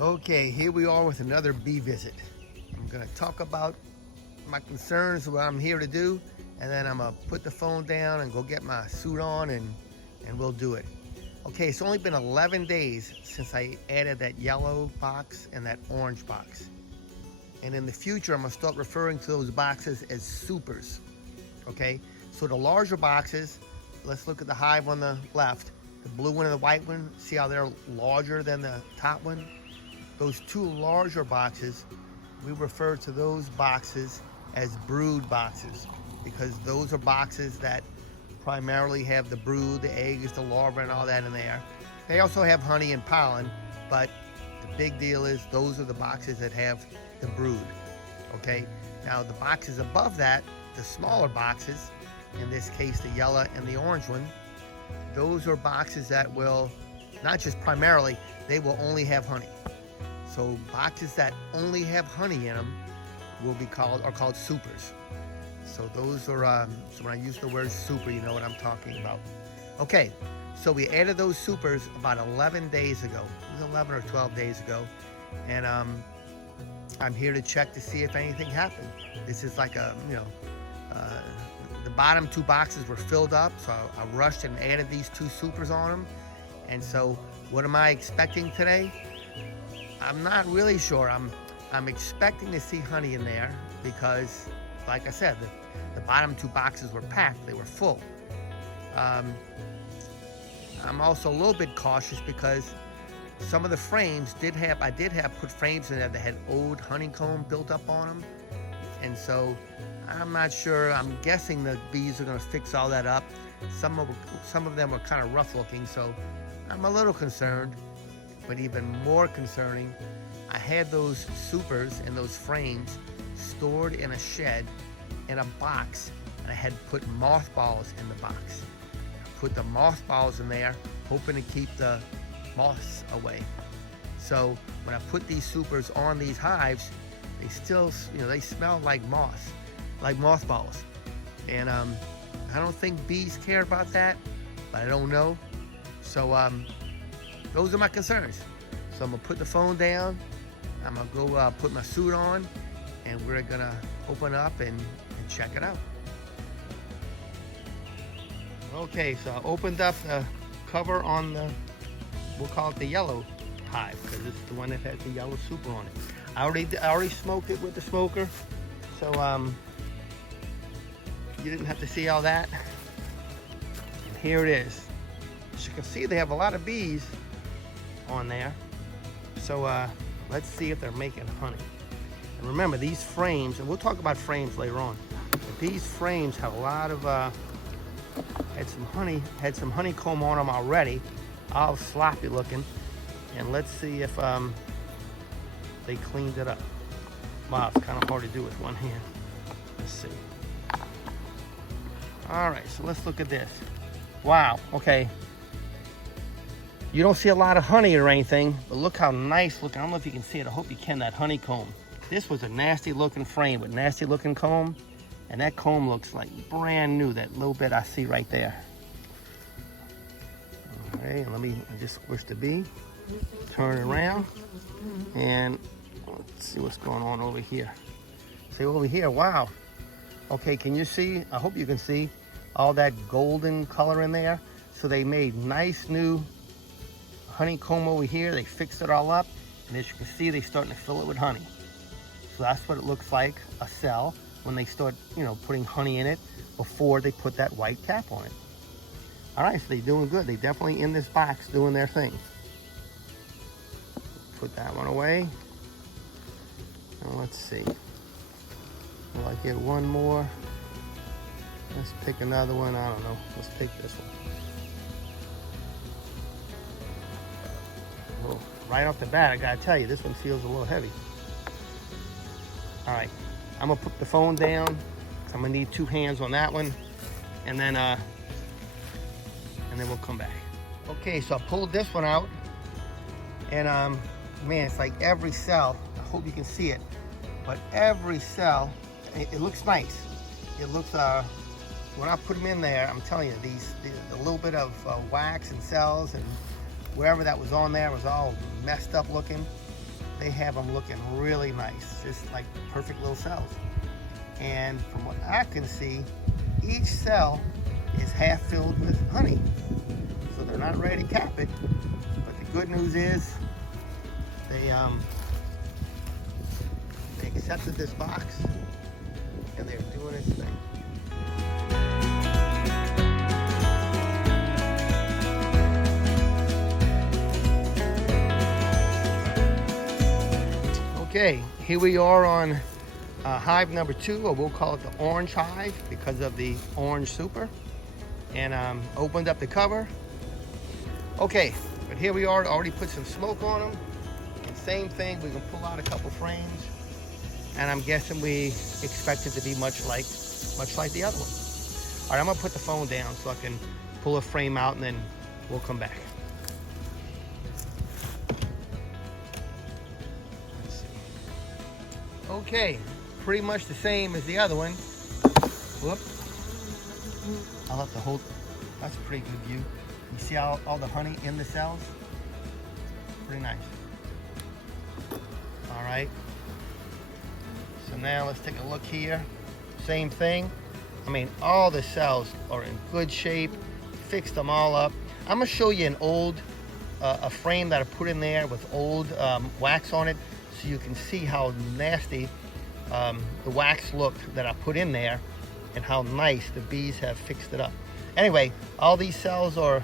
Okay, here we are with another bee visit. I'm gonna talk about my concerns, what I'm here to do, and then I'm gonna put the phone down and go get my suit on and we'll do it. Okay, it's only been 11 days since I added that yellow box and that orange box. And in the future, I'm gonna start referring to those boxes as supers. Okay, so the larger boxes, let's look at the hive on the left, the blue one and the white one. See how they're larger than the top one? Those two larger boxes, we refer to those boxes as brood boxes because those are boxes that primarily have the brood, the eggs, the larvae, and all that in there. They also have honey and pollen, but the big deal is those are the boxes that have the brood. Okay, now the boxes above that, the smaller boxes, in this case the yellow and the orange one, those are boxes that will, not just primarily, they will only have honey. So boxes that only have honey in them are called supers. So those are, so when I use the word super, you know what I'm talking about. Okay, so we added those supers about 11 days ago. It was 11 or 12 days ago. And I'm here to check to see if anything happened. This is like the bottom two boxes were filled up, so I rushed and added these two supers on them. And so what am I expecting today? I'm not really sure. I'm expecting to see honey in there because, like I said, the bottom two boxes were packed. They were full. I'm also a little bit cautious because some of the frames I did have put frames in there that had old honeycomb built up on them. And so I'm not sure. I'm guessing the bees are going to fix all that up. Some of them were kind of rough looking, so I'm a little concerned. But even more concerning, I had those supers and those frames stored in a shed in a box, and I had put mothballs in the box. I put the mothballs in there, hoping to keep the moths away. So when I put these supers on these hives, they still, they smell like moths, like mothballs. And I don't think bees care about that, but I don't know. So those are my concerns. So I'm gonna put the phone down, I'm gonna go put my suit on, and we're gonna open up and check it out. Okay, so I opened up the cover on we'll call it the yellow hive, because it's the one that has the yellow super on it. I already smoked it with the smoker, so you didn't have to see all that. And here it is. As you can see, they have a lot of bees on there. So let's see if they're making honey. And remember, these frames, and we'll talk about frames later on, but these frames have a lot of had some honeycomb on them already, all sloppy looking. And let's see if they cleaned it up. Wow, it's kind of hard to do with one hand. Let's see. All right, so let's look at this. Wow, okay. You don't see a lot of honey or anything, but look how nice looking. I don't know if you can see it. I hope you can, that honeycomb. This was a nasty looking frame with nasty looking comb, and that comb looks like brand new, that little bit I see right there. Okay, let me just squish the bee, turn it around, and let's see what's going on over here. See over here, wow. Okay, can you see? I hope you can see all that golden color in there. So they made nice new honeycomb over here. They fixed it all up, and as you can see, they're starting to fill it with honey. So that's what it looks like, a cell, when they start, putting honey in it before they put that white cap on it. All right, so they're doing good. They're definitely in this box doing their thing. Put that one away. And let's see. Will I get one more? Let's pick another one. I don't know. Let's pick this one. Well, right off the bat, I gotta tell you, this one feels a little heavy. All right, I'm gonna put the phone down. So I'm gonna need two hands on that one, and then we'll come back. Okay, so I pulled this one out, and man, it's like every cell. I hope you can see it, but every cell, it looks nice. It looks when I put them in there, I'm telling you, the little bit of wax and cells and wherever that was on there was all messed up looking. they have them looking really nice, just like perfect little cells. And from what I can see, each cell is half filled with honey. So they're not ready to cap it, but the good news is they accepted this box and they're doing its thing. Okay, here we are on hive number 2, or we'll call it the orange hive because of the orange super. And opened up the cover. Okay, but here we are, already put some smoke on them. And same thing, we can pull out a couple frames. And I'm guessing we expect it to be much like the other one. All right, I'm gonna put the phone down so I can pull a frame out and then we'll come back. Okay, pretty much the same as the other one. Whoop. I'll have to hold. That's a pretty good view. You see all the honey in the cells? Pretty nice. All right. So now let's take a look here. Same thing. I mean, all the cells are in good shape. Fixed them all up. I'm gonna show you an old, a frame that I put in there with old wax on it, so you can see how nasty the wax looked that I put in there and how nice the bees have fixed it up. Anyway, all these cells are,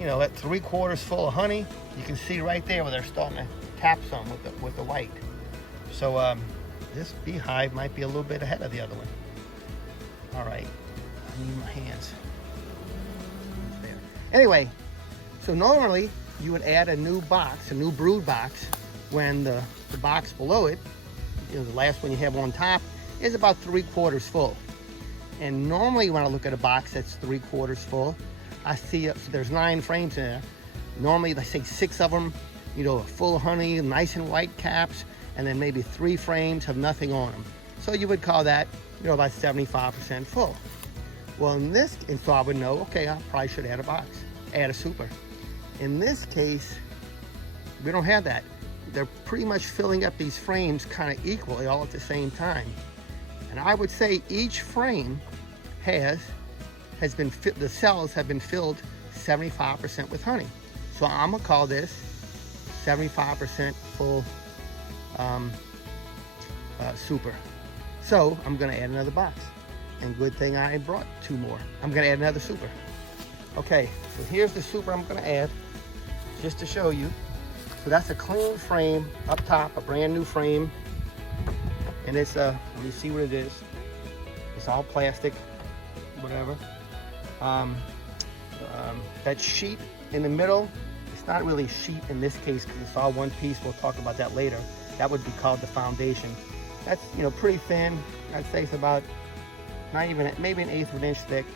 you know, at 3/4 full of honey. You can see right there where they're starting to tap some with the white. So this beehive might be a little bit ahead of the other one. All right, I need my hands. There. Anyway, so normally you would add a new box, a new brood box, when the box below it, you know, the last one you have on top, is about 3/4 full. And normally when I look at a box that's 3/4 full, I see so there's 9 frames in there. Normally they say 6 of them, you know, full of honey, nice and white caps, and then maybe 3 frames have nothing on them. So you would call that, you know, about 75% full. Well, in this, and so I would know, okay, I probably should add a box, add a super. In this case, we don't have that. They're pretty much filling up these frames kind of equally all at the same time. And I would say each frame has been fit, the cells have been filled 75% with honey. So I'm gonna call this 75% full super. So I'm gonna add another box. And good thing I brought 2 more. I'm gonna add another super. Okay, so here's the super I'm gonna add, just to show you. So that's a clean frame up top, a brand new frame. And it's let me see what it is. It's all plastic, whatever. That sheet in the middle, it's not really sheet in this case because it's all one piece. We'll talk about that later. That would be called the foundation. That's, you know, pretty thin. I'd say it's about not even, maybe 1/8 of an inch thick.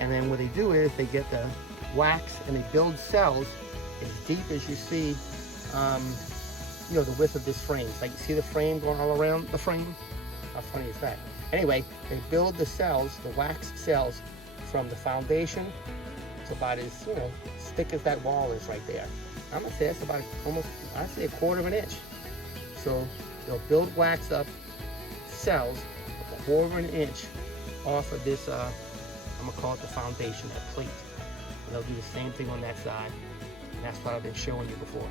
And then what they do is they get the wax and they build cells as deep as you see, you know, the width of this frame. Like you see the frame going all around the frame? How funny is that? Anyway, they build the cells, the wax cells, from the foundation to about as, you know, as thick as that wall is right there. I'm gonna say that's about almost, I'd say 1/4 of an inch. So they'll build wax up cells 1/4 of an inch off of this, I'm gonna call it the foundation, that plate. And they'll do the same thing on that side. And that's what I've been showing you before.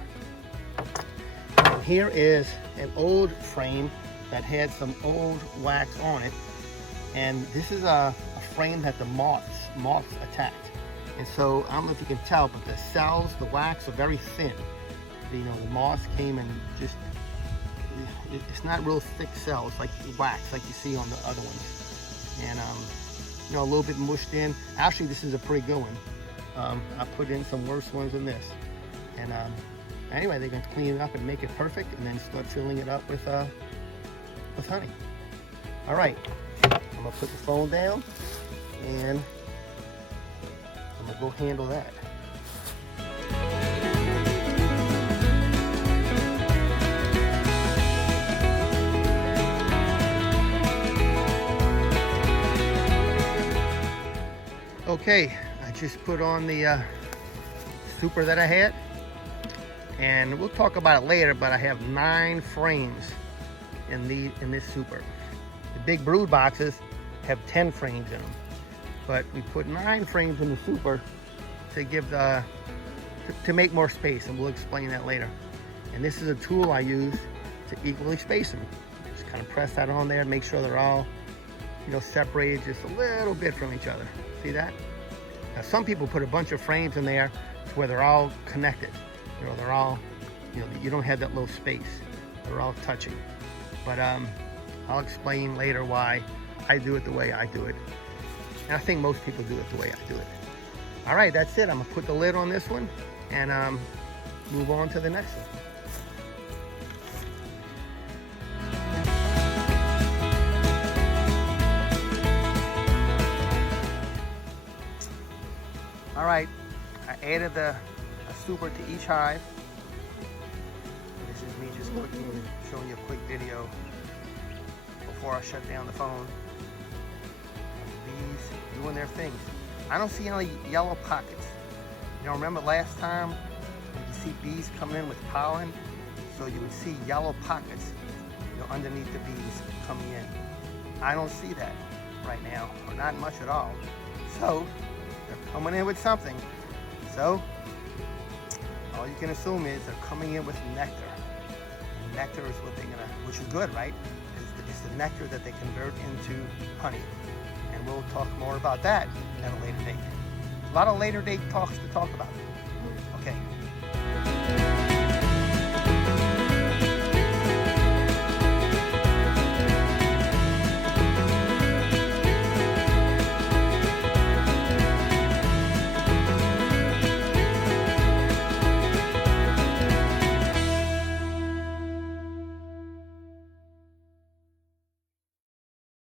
And here is an old frame that had some old wax on it. And this is a frame that the moths attacked. And so, I don't know if you can tell, but the cells, the wax are very thin. You know, the moths came and just, it's not real thick cells like wax, like you see on the other ones. And, you know, a little bit mushed in. Actually, this is a pretty good one. I put in some worse ones than this. And anyway, they're going to clean it up and make it perfect and then start filling it up with honey. All right, I'm going to put the phone down and I'm going to go handle that. Okay, I just put on the super that I had, And we'll talk about it later, but I have 9 frames in this super. The big brood boxes have 10 frames in them, but we put 9 frames in the super to give to make more space, and we'll explain that later. And this is a tool I use to equally space them. Just kind of press that on there, make sure they're all, you know, separated just a little bit from each other. See that? Now some people put a bunch of frames in there to where they're all connected. You know, they're all, you know, you don't have that little space. They're all touching. But I'll explain later why I do it the way I do it. And I think most people do it the way I do it. All right, that's it. I'm gonna put the lid on this one and move on to the next one. All right, I added a super to each hive. This is me just quickly showing you a quick video before I shut down the phone. Bees doing their things. I don't see any yellow pockets. You know, remember last time when you see bees coming in with pollen, so you would see yellow pockets, you know, underneath the bees coming in. I don't see that right now, or not much at all. So they're coming in with something. So all you can assume is they're coming in with nectar. And nectar is what they're gonna, which is good, right? It's the nectar that they convert into honey. And we'll talk more about that at a later date. A lot of later date talks to talk about. Okay.